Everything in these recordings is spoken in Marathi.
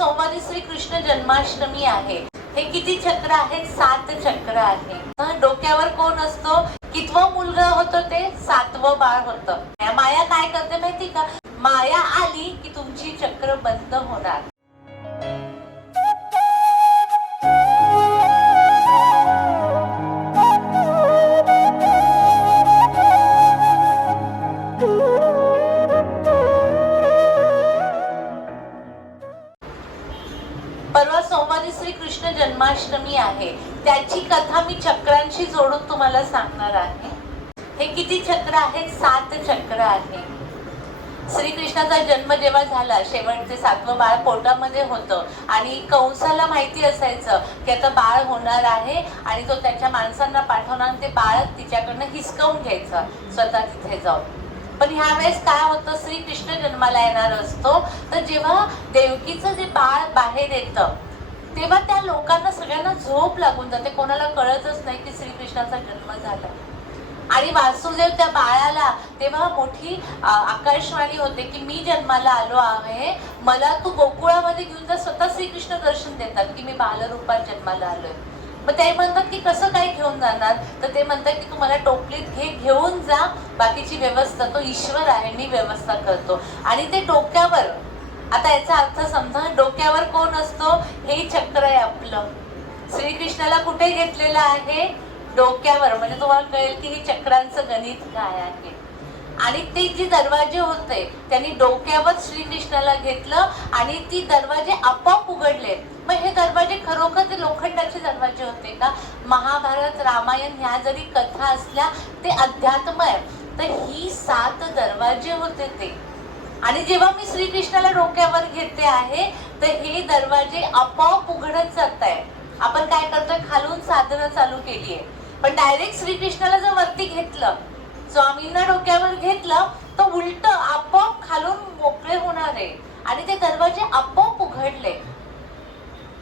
सोमवारी श्री कृष्ण जन्माष्टमी आहे. हे किती चक्र आहेत? सात चक्र आहे. डोक्यावर कोण असतो? कितवं मुलगा होतं ते? सातवं बाळ होतं. माया काय करते माहिती का? माया आली की तुमची चक्र बंद होणार. परवा सोमवारी श्री कृष्ण जन्माष्टमी आहे. त्याची कथा मी चक्रांशी जोडून तुम्हाला सांगणार आहे. हे किती चक्र आहेत? सात चक्र आहे श्रीकृष्णाचा जन्म जेव्हा झाला शेवटचे सातवं बाळ पोटामध्ये होतं. आणि कंसाला माहिती असायचं की आता बाळ होणार आहे आणि तो त्याच्या माणसांना पाठवणार ते बाळ तिच्याकडनं हिसकावून घ्यायचं स्वतः तिथे जाऊन. पण ह्या वेळेस काय होतं श्रीकृष्ण जन्माला येणार असतो. तर जेव्हा देवकीचं जे बाळ बाहेर येतं तेव्हा त्या लोकांना सगळ्यांना झोप लागून जाते. कोणाला कळतच नाही की श्रीकृष्णाचा जन्म झाला. आणि वासुदेव त्या बाळाला तेव्हा मोठी आकाशवाणी होते की मी जन्माला आलो आहे. मला तू गोकुळामध्ये घेऊन जा स्वतः श्रीकृष्ण दर्शन देतात की मी बालरूपात जन्माला आलोय. मग ते म्हणतात की कसं काय घेऊन जाणार? तर ते म्हणतात की तुम्हाला टोपलीत घे घेऊन जा. बाकीची व्यवस्था तो ईश्वर आहे मी व्यवस्था करतो. आणि ते डोक्यावर आता याचा अर्थ समजा डोक्यावर कोण असतो? हे चक्र आहे आपलं. श्रीकृष्णाला कुठे घेतलेलं आहे? डोक्यावर. म्हणजे तुम्हाला कळेल की हे चक्रांचं गणित काय आहे. आणि ते जे दरवाजे होते त्यांनी डोक्यावर श्रीकृष्णाला घेतलं आणि ती दरवाजे आपोआप उघडले. मग हे दरवाजे खरोखर ते लोखंडाचे दरवाजे होते का? महाभारत रामायण ह्या जरी कथा असल्या ते अध्यात्म आहे तर ही सात दरवाजे होते ते. आणि जेव्हा मी श्रीकृष्णाला डोक्यावर घेते आहे तर हे दरवाजे आपोआप उघडत जात आहे आपण काय करतोय? खालून साधनं चालू केली आहे पण डायरेक्ट श्रीकृष्णाला जर वरती घेतलं स्वामींना डोक्यावर घेतलं तर उलट आपोआप खालून मोकळे होणार. आहे आणि ते दरवाजे आपोआप उघडले.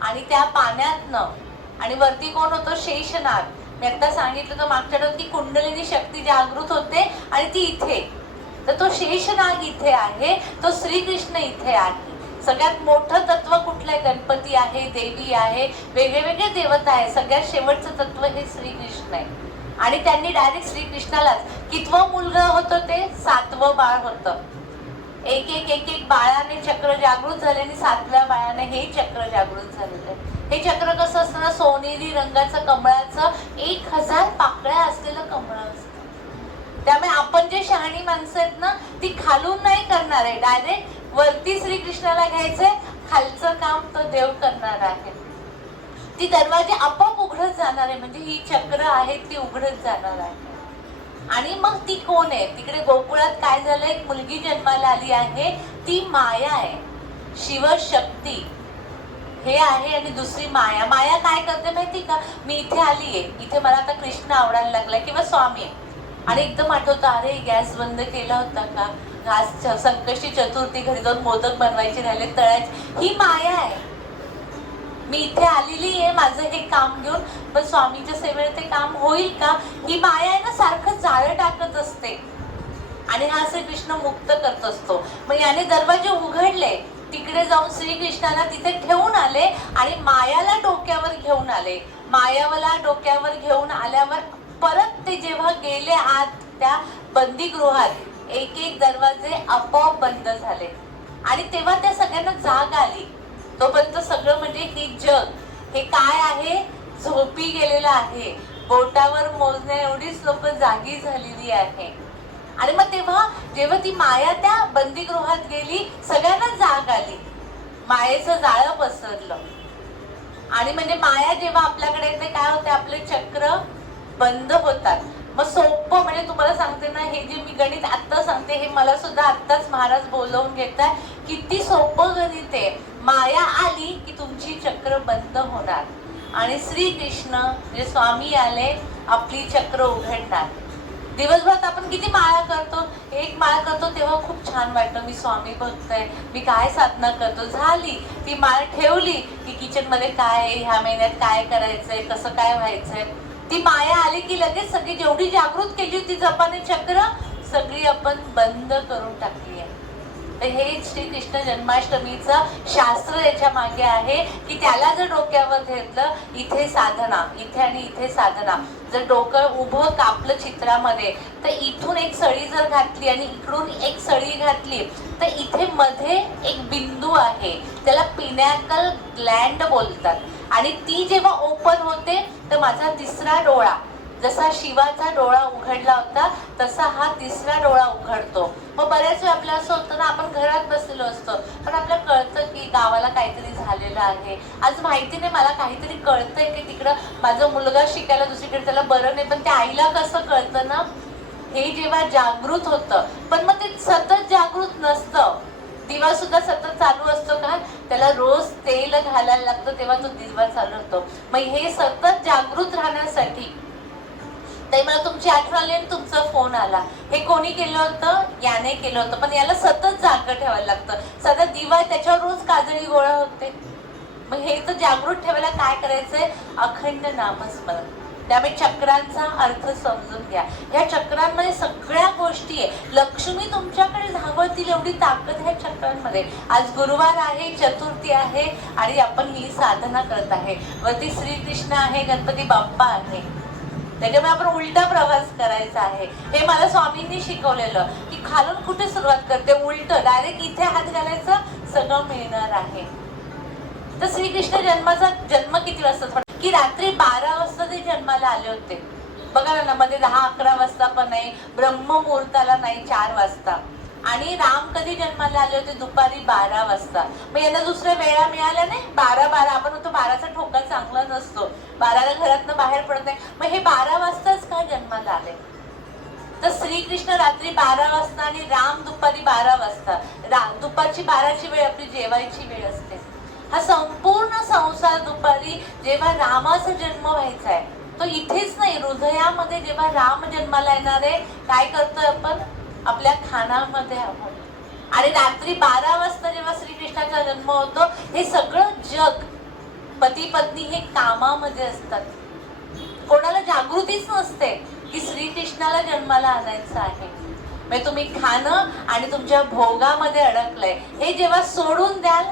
आणि त्या पाण्यातनं आणि वरती कोण होतं? शेषनाग. मी आता सांगितलं तर मागच्या आठवड्यात की कुंडलिनी शक्ती जागृत होते आणि ती इथे तर तो शेषनाग इथे आहे तो श्रीकृष्ण इथे आहे. सगळ्यात मोठं तत्व कुठलं आहे गणपती आहे देवी आहे वेगळे वेगळे देवता आहे सगळ्यात शेवटचं तत्व हे श्रीकृष्ण आहे. आणि त्यांनी डायरेक्ट श्रीकृष्णालाच कितवं मुलगा होतं ते? सातवं बाळ होतं. एक एक एक एक बाळाने चक्र जागृत झाले आणि सातव्या बाळाने हे चक्र जागृत झालेलं आहे. हे चक्र कसं असतं ना सोनेरी रंगाचं कमळाचं एक हजार पाकळ्या असलेलं कमळ असतं. त्यामुळे आपण जे शहाणी माणसं आहेत ना ती खालून नाही करणार आहे. डायरेक्ट वरती श्रीकृष्णाला घ्यायचंय खालचं काम तो देव करणार आहे. ती दरवाजे आपोआप उघडत जाणार आहे. म्हणजे ही चक्र आहेत ती उघडत जाणार आहे. आणि मग ती कोण आहे? तिकडे गोकुळात काय झालं एक मुलगी जन्माला आली आहे. ती माया आहे. शिवशक्ती. हे आहे आणि दुसरी माया. माया काय करते माहिती का? मी इथे आली आहे. इथे मला आता कृष्ण आवडायला लागलाय किंवा स्वामी आहे. आणि एकदम आठवतं अरे गॅस बंद केला होता का? घास संकष्टी चतुर्थी घरी जाऊन मोदक बनवायचे राहिले तळायचे. ही माया आहे. मी इथे आलेली आहे माझं हे काम घेऊन. पण स्वामीच्या सेवेत ते काम होईल का? ही माया आहे ना सारखं जाळं टाकत असते. आणि हा श्रीकृष्ण मुक्त करत असतो. मग याने दरवाजे उघडले. तिकडे जाऊन श्रीकृष्णाला तिथे ठेवून आले आणि मायाला डोक्यावर घेऊन आले. मायावाला डोक्यावर घेऊन आल्यावर परत ते जेव्हा गेले आत त्या बंदीगृहात एक एक दरवाजे आपोआप बंद झाले. आणि तेव्हा त्या सगळ्यांना जाग आली. तोपर्यंत सगळं म्हणजे ही जग हे काय आहे? झोपी गेलेलं आहे. बोटावर मोजण्या एवढीच लोक जागी झालेली आहे. आणि मग तेव्हा जेव्हा ती माया त्या बंदीगृहात गेली सगळ्यांना जाग आली. मायेचं जाळं पसरलं. आणि म्हणजे माया जेव्हा आपल्याकडे येते काय होते? आपले चक्र बंद होतात. मग सोपं म्हणजे तुम्हाला सांगते ना हे जे मी गणित आत्ता सांगते हे मला सुद्धा आत्ताच महाराज बोलवून घेतात किती सोपं गणित आहे. माया आली की तुमची चक्र बंद होणार. आणि श्रीकृष्ण म्हणजे स्वामी आले आपली चक्र उघडणार. दिवसभरात आपण किती माळा करतो? एक माळ करतो तेव्हा खूप छान वाटतं. मी स्वामी बघतोय आहे मी काय साधना करतो? झाली. ती माळ ठेवली की किचनमध्ये काय आहे? ह्या महिन्यात काय करायचंय? कसं काय व्हायचंय? ती माया आली की लगेच सगळी जेवढी जागृत केली होती जपानी चक्र सगळी आपण बंद करून टाकली आहे. तर हे श्री कृष्ण जन्माष्टमीचं शास्त्र याच्या मागे आहे की त्याला जर डोक्यावर घेतलं इथे साधना इथे आणि इथे साधना. जर डोकं उभं कापलं चित्रामध्ये तर इथून एक सळी जर घातली आणि इकडून एक सळी घातली तर इथे मध्ये एक बिंदू आहे. त्याला पिनॅकल ग्लँड बोलतात. आणि ती जेव्हा ओपन होते तर माझा तिसरा डोळा जसा शिवाचा डोळा उघडला होता तसा हा तिसरा डोळा उघडतो. मग बऱ्याच वेळा आपलं असं होतं ना आपण घरात बसलेलो असतो. पण आपल्याला कळतं की गावाला काहीतरी झालेलं आहे. आज माहिती नाही मला काहीतरी कळतंय की तिकडं माझा मुलगा शिकायला दुसरीकडे त्याला बरं नाही. पण त्या आईला कसं कळतं ना? हे जेव्हा जागृत होतं पण मग ते सतत जागृत नसतं. दिवा सुद्धा सतत चालू असतो का? त्याला रोज तेल घालायला लागतं तेव्हा तो दिवा चालू होतो. मग हे सतत जागृत राहण्यासाठी ताई मला तुमची आठवण आली आणि तुमचा फोन आला. हे कोणी केलं होतं? याने केलं होतं. पण याला सतत जागं ठेवायला लागतं. सतत दिवा त्याच्यावर रोज काजळी गोळा होते. मग हे तर जागृत ठेवायला काय करायचंय? अखंड नामस्मरण. त्यामुळे चक्रांचा अर्थ समजून घ्या. या चक्रांमध्ये सगळ्या गोष्टी आहे. लक्ष्मी तुमच्याकडे धावतील एवढी ताकद ह्या चक्रांमध्ये. आज गुरुवार आहे चतुर्थी आहे आणि आपण ही साधना करत आहे. वरती श्रीकृष्ण आहे गणपती बाप्पा आहे. त्याच्यामुळे आपण उलटा प्रवास करायचा आहे. हे मला स्वामींनी शिकवलेलं की खालून कुठे सुरुवात करते उलट डायरेक्ट इथे हात घालायचं सगळं मिळणार आहे. तर श्रीकृष्ण जन्माचा जन्म किती वाजता? की रात्री बारा वाजता ते जन्माला आले होते. बघा ना मध्ये दहा अकरा वाजता पण नाही ब्रह्ममुहूर्ताला नाही चार वाजता. आणि राम कधी जन्माला आले होते? दुपारी बारा वाजता. मग यांना दुसऱ्या वेळा मिळाल्या नाही? बारा बारा. आपण होतो बाराचा ठोका चांगला नसतो. बाराला घरातनं बाहेर पडत नाही. मग हे बारा वाजताच का जन्माला आले? तर श्रीकृष्ण रात्री बारा वाजता आणि राम दुपारी बारा वाजता. रा दुपारची बाराची वेळ आपली जेवायची वेळ असते. हा संपूर्ण संसार दुपारी जेव्हा रामाचा जन्म व्हायचा आहे तो इथेच नाही. हृदयामध्ये जेव्हा राम जन्माला येणार आहे काय करतोय आपण? आपल्या खानामध्ये आहोत. आणि रात्री बारा वाजता जेव्हा श्रीकृष्णाचा जन्म होतो हे सगळं जग पती पत्नी हे कामामध्ये असतात. कोणाला जागृतीच नसते की श्रीकृष्णाला जन्माला आणायचं आहे. म्हणजे तुम्ही खाणं आणि तुमच्या भोगामध्ये अडकलंय. हे जेव्हा सोडून द्याल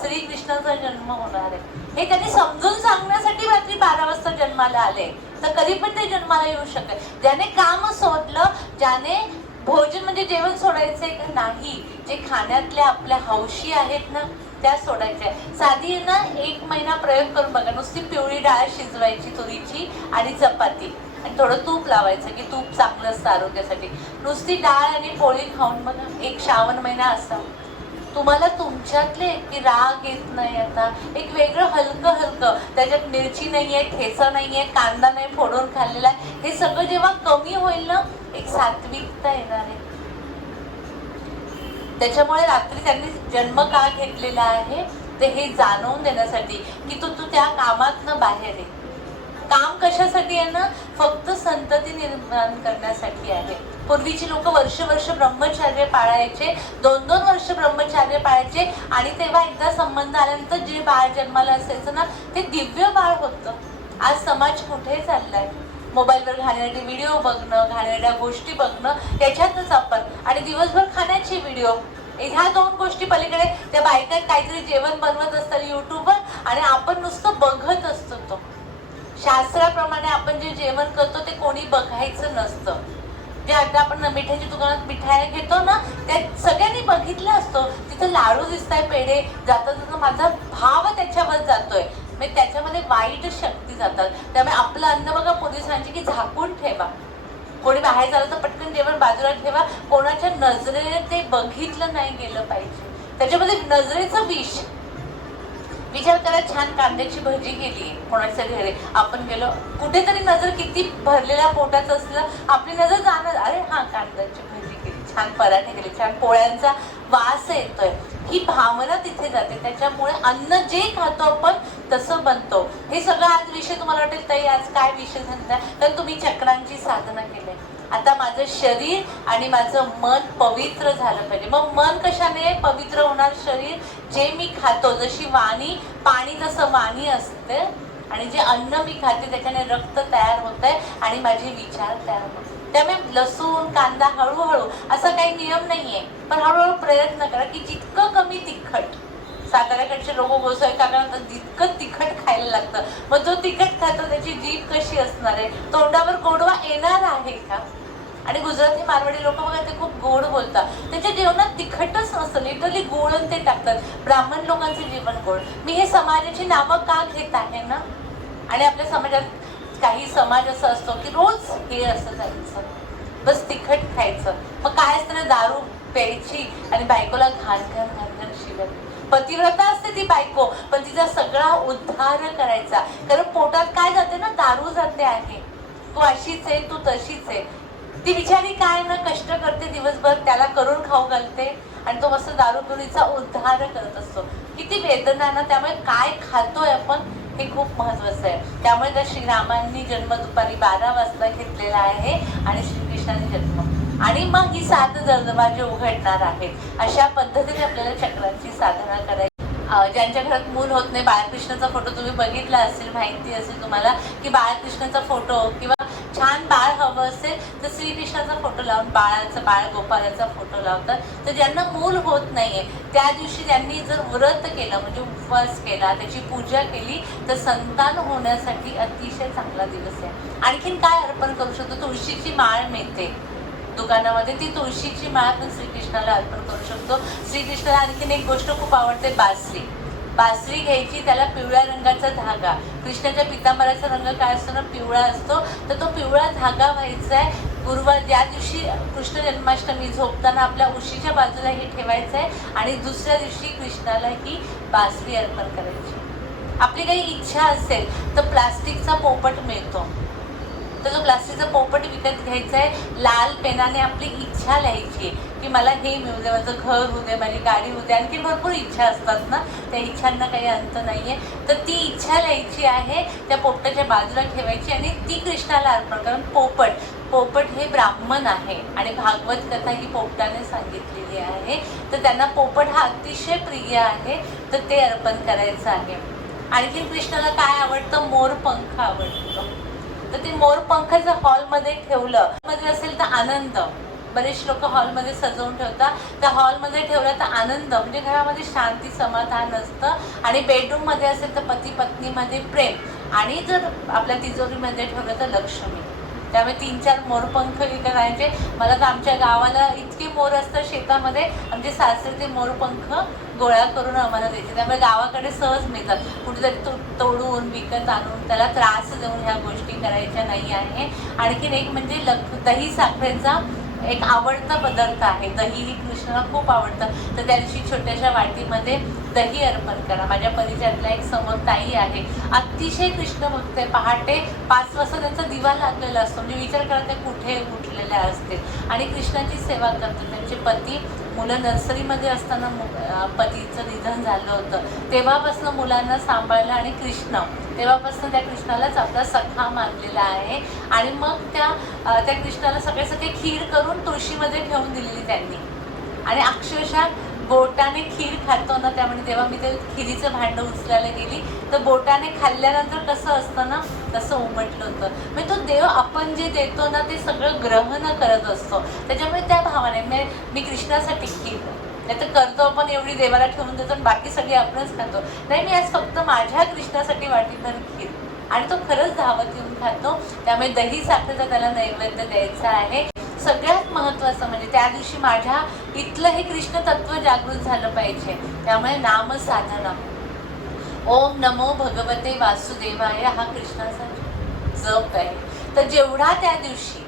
श्रीकृष्णाचा जन्म होणार आहे. हे त्यांनी समजून सांगण्यासाठी रात्री बारा वाजता जन्माला आले. तर कधी पण ते जन्माला येऊ शकत ज्याने काम सोडलं ज्याने भोजन म्हणजे जेवण सोडायचंय का नाही? जे खाण्यातल्या आपल्या हौशी आहेत ना त्या सोडायच्या साधी आहे ना एक महिना प्रयोग करून बघा नुसती पिवळी डाळ शिजवायची तुरीची आणि चपाती. आणि थोडं तूप लावायचं की तूप चांगलं असतं आरोग्यासाठी. नुसती डाळ आणि पोळी खाऊन बघा एक श्रावण महिना असा तुम्हाला तुमच्यातले की राग येत नाही आता. एक वेगळं हलकं हलकं. त्याच्यात मिरची नाहीये ठेचा नाहीये कांदा नाही फोडून खाल्लेला हे सगळं जेव्हा कमी होईल ना एक सात्विकता येणार आहे. त्याच्यामुळे रात्री त्यांनी जन्म का घेतलेला आहे ते हे जाणवून देण्यासाठी की तू तू त्या कामातनं बाहेर आहे. काम कशासाठी आहे ना? फक्त संतती निर्माण करण्यासाठी आहे. पूर्वीची लोक वर्ष वर्ष ब्रह्मचार्य पाळायचे दोन दोन वर्ष ब्रह्मचार्य पाळायचे आणि तेव्हा एकदा संबंध आल्यानंतर जे बाळ जन्माला असायचं ना ते दिव्य बाळ होतं. आज समाज कुठे चाललाय? मोबाईलवर घाणेरडे व्हिडिओ बघणं घाणेरड्या गोष्टी बघणं याच्यातच आपण. आणि दिवसभर खाण्याचे व्हिडिओ. ह्या दोन गोष्टी पलीकडे त्या बायका काहीतरी जेवण बनवत असतात युट्यूबवर आणि आपण नुसतं बघत असतो तो. शास्त्राप्रमाणे आपण जे जेवण करतो ते कोणी बघायचं नसतं. जे आता आपण मिठाईच्या दुकानात मिठाया घेतो ना त्या सगळ्यांनी बघितलं असतो. तिथं लाडू दिसताय पेढे जाता जाता माझा भाव त्याच्यावर जातोय. म्हणजे त्याच्यामध्ये वाईट शक्ती जातात. त्यामुळे आपलं अन्न बघा पोलिसांची की झाकून ठेवा. कोणी बाहेर झालं तर पटकन जेवण बाजूला ठेवा. कोणाच्या नजरेने ते बघितलं नाही गेलं पाहिजे. त्याच्यामध्ये नजरेचं विष. विचार करा छान कांद्याची भजी गेली कोणाच्या घरी. आपण गेलो कुठेतरी नजर किती भरलेल्या पोटाचं असलं आपली नजर जाणार. अरे हा कांद्याची भजी गेली छान पराठे गेले छान पोळ्यांचा वास येतोय. ही भावना तिथे जाते. त्याच्यामुळे अन्न जे खातो आपण तसं बनतो. हे सगळं आज विषय तुम्हाला वाटेल ताई आज काय विषय सांगताय तर तुम्ही चक्रांची साधना केली. आता माझं शरीर आणि माझं मन पवित्र झालं पाहिजे. मग मन कशाने पवित्र होणार? शरीर जे मी खातो जशी वाणी पाणी जसं वाणी असते आणि जे अन्न मी खाते त्याच्याने रक्त तयार होत आहे आणि माझे विचार तयार होत त्यामुळे लसूण कांदा हळूहळू असा काही नियम नाहीये. पण हळूहळू प्रयत्न करा की जितकं कमी तिखट साताऱ्याकडचे लोक गोसावी काका जितकं तिखट खायला लागतं. मग जो तिखट खातो त्याची जीभ कशी असणार आहे? तोंडावर गोडवा येणार आहे का? आणि गुजराती मारवाडी लोक बघा ते खूप गोड बोलतात. त्यांच्या जेवणात तिखटच नसतं. लिटरली गोळण ते टाकतात. ब्राह्मण लोकांचं जीवन गोड. मी हे समाजाची नावं का घेत आहे ना? आणि आपल्या समाजात काही समाज असा असतो की रोज हे असं जायचं. बस तिखट खायचं. मग काय असतं ना दारू प्यायची आणि बायकोला घाण घाण घाण घाण शिवत पतिव्रता असते ती बायको पण तिचा सगळा उद्धार करायचा. कारण पोटात काय जाते ना दारू जाते आहे तू अशीच आहे तू तशीच आहे. ती बिचारी काय ना कष्ट करते दिवसभर त्याला करून खाऊ घालते आणि तो मस्त दारू पिऊचा उद्धार करत असतो. किती वेदना ना त्यामुळे काय खातोय आपण हे खूप महत्वाचं आहे. त्यामुळे त्या श्रीरामांनी जन्म दुपारी बारा वाजता घेतलेला आहे आणि श्रीकृष्णाने जन्म. आणि मग ही सात दरवाजे उघडणार आहेत अशा पद्धतीने आपल्याला चक्रांची साधना करायची. ज्यांच्या घरात मूल होत नाही बाळकृष्णाचा फोटो तुम्ही बघितला असेल माहिती असेल तुम्हाला की बाळकृष्णाचा फोटो किंवा छान बाळ हवं असेल तर श्रीकृष्णाचा फोटो लावून बाळाचा बाळ गोपाळाचा फोटो लावतात. तर ज्यांना मूल होत नाहीये त्या दिवशी त्यांनी जर व्रत केलं म्हणजे उपवास केला त्याची पूजा केली तर संतान होण्यासाठी अतिशय चांगला दिवस आहे. आणखीन काय अर्पण करू शकतो? तुळशीची माळ मिळते. दुकानामध्ये ती तुळशीची माळ आपण श्रीकृष्णाला अर्पण करू शकतो. श्रीकृष्णाला आणखीन एक गोष्ट खूप आवडते बासरी. बासरी घ्यायची त्याला पिवळ्या रंगाचा धागा. कृष्णाच्या पितांबराचा रंग काय असतो ना पिवळा असतो. तर तो पिवळा धागा व्हायचा आहे. गुरुवार ज्या दिवशी कृष्ण जन्माष्टमी झोपताना आपल्या उशीच्या बाजूला हे ठेवायचं आहे आणि दुसऱ्या दिवशी कृष्णाला ही बासरी अर्पण करायची. आपली काही इच्छा असेल तर प्लास्टिकचा पोपट मिळतो. तर जो प्लास्टिकचा पोपट विकत घ्यायचा आहे लाल पेनाने आपली इच्छा लिहायची आहे की मला हे मिळू दे माझं घर होऊ दे माझी गाडी होऊ दे. आणखी भरपूर इच्छा असतात ना? त्या इच्छांना काही अंत नाही आहे तर ती इच्छा लिहायची आहे त्या पोपटाच्या बाजूला ठेवायची आणि ती कृष्णाला अर्पण कारण पोपट. पोपट हे ब्राह्मण आहे आणि भागवत कथा ही पोपटाने सांगितलेली आहे. तर त्यांना पोपट हा अतिशय प्रिय आहे. तर ते अर्पण करायचं आहे. आणखी कृष्णाला काय आवडतं? मोर पंख आवडतो. तर ते मोरपंख जर हॉलमध्ये ठेवलं मध्ये असेल तर आनंद. बरेच लोक हॉलमध्ये सजवून ठेवतात. त्या हॉलमध्ये ठेवलं तर आनंद. म्हणजे घरामध्ये शांती समाधान असतं. आणि बेडरूममध्ये असेल तर पती पत्नीमध्ये प्रेम. आणि जर आपल्या तिजोरीमध्ये ठेवलं तर लक्ष्मी. त्यामुळे तीन चार मोरपंख विकत आणायचे मला तर आमच्या गावाला इतके मोर असतात शेतामध्ये. आमचे सासरे ते मोरपंख गोळा करून आम्हाला द्यायचे. त्यामुळे गावाकडे सहज मिळतात. कुठेतरी तो तोडून विकत आणून त्याला त्रास देऊन ह्या गोष्टी करायच्या नाही आहे. आणखीन एक म्हणजे लख दही साखरेचा एक आवडता पदार्थ आहे. दही ही कृष्णाला खूप आवडतं. तर त्या दिवशी छोट्याशा वाटीमध्ये दही अर्पण करा. माझ्या परिचयातला एक समोर ताई आहे. अतिशय कृष्ण भक्त आहे. पहाटे पाच वाजता त्यांचा दिवा लागलेला असतो. म्हणजे विचार करा ते कुठे उठलेल्या असतील. आणि कृष्णाची सेवा करतात. त्यांचे पती मुलं नर्सरीमध्ये असताना मु- पतीचं निधन झालं होतं. तेव्हापासून मुलांना सांभाळलं आणि कृष्ण तेव्हापासून त्या कृष्णालाच आपला सखा मानलेला आहे. आणि मग त्या त्या कृष्णाला सगळे सगळे खीर करून तुळशीमध्ये ठेवून दिलेली त्यांनी. आणि अक्षरशः बोटाने खीर खातो ना त्यामुळे तेव्हा मी ते खिरीचं भांडं उचलायला गेली. तर बोटाने खाल्ल्यानंतर कसं असतं ना तसं उमटलं होतं. म्हणजे तो देव आपण जे देतो ना ते सगळं ग्रहण करत असतो. त्याच्यामुळे त्या भावाने मी- मी कृष्णासाठी केलं. नाही तर करतो आपण एवढी देवाला ठेवून देतो आणि बाकी सगळी आपणच खातो. नाही मी आज फक्त माझ्या कृष्णासाठी वाटीभर खीर आणि तो खरंच धावत येऊन खातो. त्यामुळे दही साखरेचा त्याला नैवेद्य द्यायचा आहे. सगळ्यात महत्त्वाचं म्हणजे त्या दिवशी माझ्या इथलं हे कृष्ण तत्व जागृत झालं पाहिजे. त्यामुळे नाम साधना ओम नमो भगवते वासुदेवाय हा कृष्णाचा जप आहे. तर जेवढा त्या दिवशी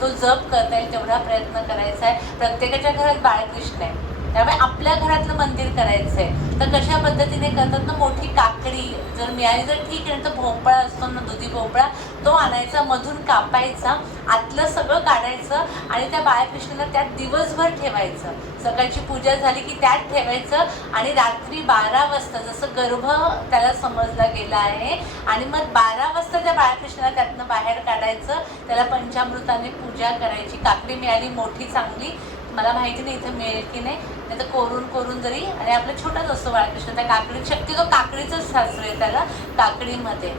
तो जप करता येईल तेवढा प्रयत्न करायचा आहे. प्रत्येकाच्या घरात बाळकृष्ण आहे. त्यामुळे आपल्या घरातलं मंदिर करायचं आहे तर कशा पद्धतीने करतात ना मोठी काकडी. जर मिळाली तर ठीक आहे तर भोपळा असतो ना दुधी भोपळा तो आणायचा मधून कापायचा आतलं सगळं काढायचं आणि त्या बाळकृष्णाला त्यात दिवसभर ठेवायचं. सकाळची पूजा झाली की त्यात ठेवायचं आणि रात्री बारा वाजता जसं गर्भ त्याला समजला गेला आहे आणि मग बारा वाजता त्या बाळकृष्णाला त्यातनं बाहेर काढायचं. त्याला पंचामृताने पूजा करायची. काकडी मिळाली मोठी चांगली. मला माहिती नाही इथं मिळेल की नाही. नाही तर कोरून कोरून जरी आणि आपला छोटाच असतो बाळकृष्ण त्या काकडी शक्यतो काकडीचंच सासरू आहे त्याला काकडीमध्ये.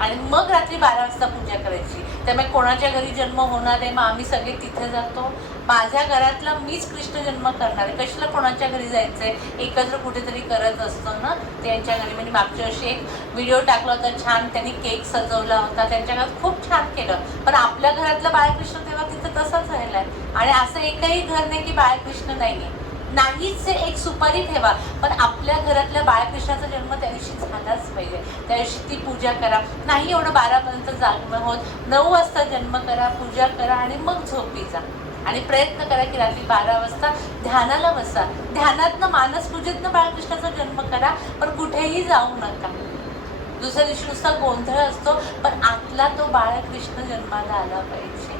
आणि मग रात्री बारा वाजता पूजा करायची. त्यामुळे कोणाच्या घरी जन्म होणार आहे मग आम्ही सगळे तिथे जातो. माझ्या घरातला मीच कृष्ण जन्म करणार आहे. कशाला कोणाच्या घरी जायचं आहे एकत्र कुठेतरी करत असतो ना त्यांच्या घरी. म्हणजे मागच्या वर्षी एक व्हिडिओ टाकला होता छान त्यांनी केक सजवला होता. त्यांच्या घरात खूप छान केलं. पण आपल्या घरातला बाळकृष्ण तेव्हा तिथं तसाच आहे आणि असं एकही घर नाही की बाळकृष्ण आहे नाहीच एक सुपारी ठेवा पण आपल्या घरातल्या बाळकृष्णाचा जन्म त्या दिवशी झालाच पाहिजे. त्या दिवशी ती पूजा करा. नाही एवढं बारापर्यंत जागम होत. नऊ वाजता जन्म करा पूजा करा आणि मग झोपी जा. आणि प्रयत्न करा की रात्री बारा वाजता ध्यानाला बसा. ध्यानातनं मानस पूजेतनं बाळकृष्णाचा जन्म करा पण कुठेही जाऊ नका. दुसऱ्या दिवशी नुसता गोंधळ असतो पण आतला तो बाळकृष्ण जन्माला आला पाहिजे.